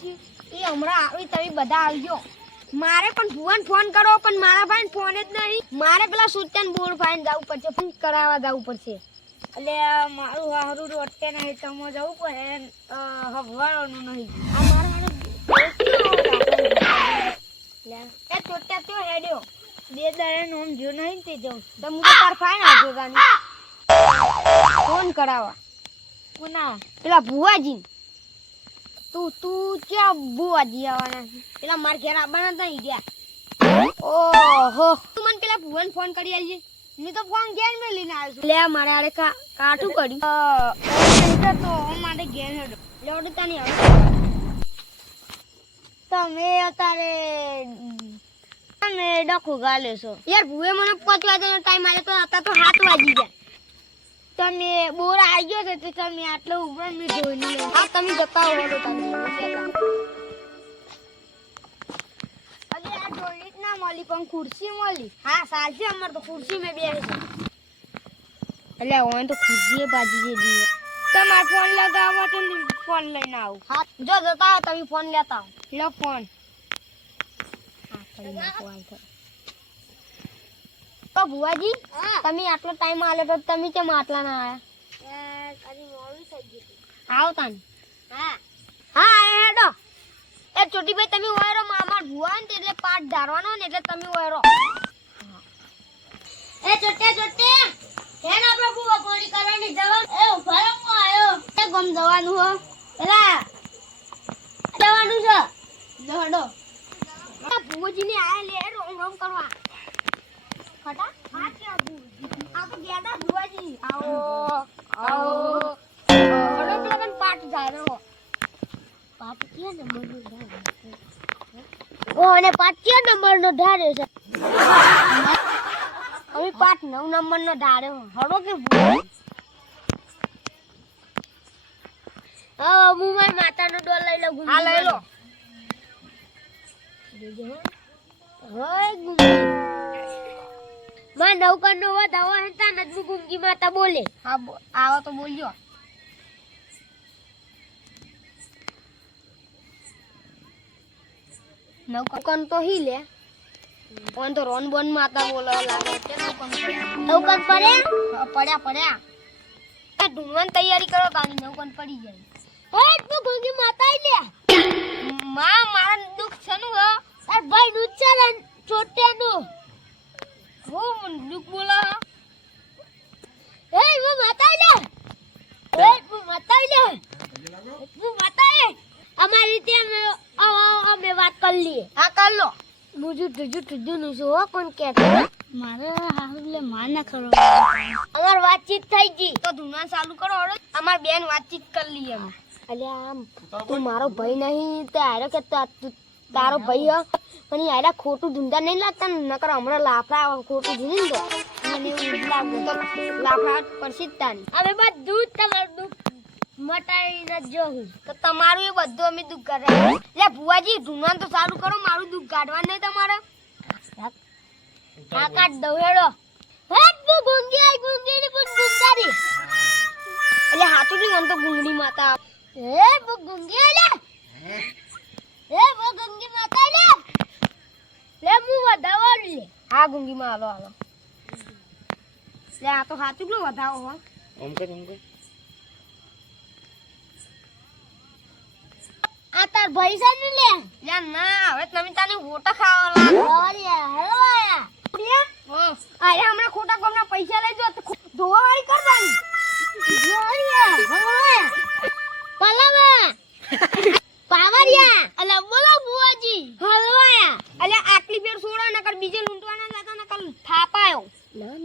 છે એ હમણાં આવી તમે બધા આવજો. મારે પણ ભુવન ફોન કરો પણ મારા ભાઈ ફોન જ નહીં. મારે પેલા સુચન બોર્ડ ફાઈન જવું પડશે, ફોન કરાવવા જવું પડશે. એટલે મારું હારું રોટે નહીં તમે જવું પડે હવાવાનું નહીં. આ મારા એ ચોટ્યા તો હેડ્યો બે દાડે નોમ જો નહીં તે જવું તો હું તો તાર ફાઈન આવજો તાની ફોન કરાવવા. કોના પેલા ભુવાજી તું ક્યાં ભુવાજી આવવાના છે? પેલા માર ઘેર આવવાના હતા ઈ ગયા. ઓહો તું મને પેલા ભુવન ફોન કરી આલજે. મેં તો ફોન ઘેર મેં લઈને આવ્યો છું. લે મારે આડે કાઠું કર્યું તો મારે ઘેર હેડો લેવડે તાની આવે. તમે અત્યારે તમે ડખો ગાલે છો. યાર ભુવે મને 5 વાગ્યાનો ટાઈમ આલ્યો તો आता તો 7 વાગી ગયા. તમે બોર આવી ગયો છે તો તમે આટલો ઉભા મેં જોઈ નહીં. હા તમે જતા હો તો તમે અરે આ જોઈ જ ના મળી પણ ખુરશી મળી. હા સાલશે અમાર તો ખુરશી મેં બેસી એટલે ઓય તો ખુરશી બાજી જે દી તમારે ફોન લગાવવા તો ફોન લઈને આવું. હા જો જતા હો તમે ફોન લેતા હો. લો ફોન. હા કરી નાખો આલ તો ભુવાજી તમે આટલો ટાઈમ આલ્યો તો તમે કેમ આટલા ના આયા? આવ તાન. હા હેડો એ ચોટીભાઈ તમે ઓયરો મામા ભુવા ને એટલે પાટ ધારવાનો ને એટલે તમે ઓયરો. એ ચોટે હેન આપણો ભુવા પાણી કરવાની જવા એ ઉભા હું આયો એ ગમ જવાનું હો એલા જવાનું છે હેડો. આ ભુવાજી ને આયા લે રોમ રોમ કરવા ખટા હા કે આ તો ગેડા ભુવાજી આવો હડો પેલા પાટ ધારો. પાટ કયો નંબરનો ધારે? ઓ અને પાટ કયો નંબરનો ધારે છે? હવે પાટ 9 નંબરનો ધારે હડો કે હા હું મારી માતાનો ડોલ લઈ લઉં. હા લઈ લો. હોય ગુંગી માં નવકરનો વધાવો હતા નજુ ગુંગી માતા બોલે. હા આવો તો બોલજો. નવકન તો હી લે ઓન તો રોન બોન માતા બોલવા લાગે કે નવકન પડ્યા એ ઢૂંઢવાની તૈયારી કરો તાની નવકન પડી જાય. હે તું ગુંગી માતા લે માં મારા દુખ છે નું હો અરે ભાઈ નું ચાલે છોટે નું હું દુખ બોલા એ હું માતા લે અમારી રીતે અમે વાત કરી લઈએ. હા કર લો. મુજુ તુજુ નું છો પણ કે મારે હારું લે માર ના કરો. અમાર વાતચીત થઈ ગઈ તો ધૂના ચાલુ કરો હળો. અમાર બેન વાતચીત કરી લઈએ અમે. અલ્યા આમ તું મારો ભાઈ નહીં તે આરે કે તારો ભાઈ હ પણ ઈ આરા ખોટું ધૂંધા નહીં લાગતા ને નકર હમણાં લાફડા ખોટું ધૂની તો મને એવું લાગે તો લાફડા પરસિદ્ધાન હવે બધું જ તમારું દુઃખ મટાઈ નજો તો તમારું એ બધું અમે દુઃખ કરે લે ભુવાજી ધૂના તો ચાલુ કરો મારું દુઃખ કાઢવા નહીં તમારે. હા કાઢ દઉં હેડો. હે તું ગુંગી આઈ ગુંગી ની પણ ગુંગારી એટલે હાચું નહીં આમ તો ગુંગડી માતા હે વો ગુંગી આલે હે વો ગુંગી માતા લે હું વધાવો લે. હા ગુંગી માં હાલો લે આ તો હાચું નો વધાવો હો. ઓમકે આ તાર ભાઈ છે ને લે ના હવે તમે તાને હોટા ખાવા લાગે. હેલો આયા આયા હમણાં ખોટા કોમના પૈસા લઈ જો ધોવાવાળી કરવાની પલાવા પાવરિયા અલા બોલો બુઆજી હલવાયા અલા આટલી બેર સોડા નકર બીજે લૂંટવાના જતા નકર થાપાયો ના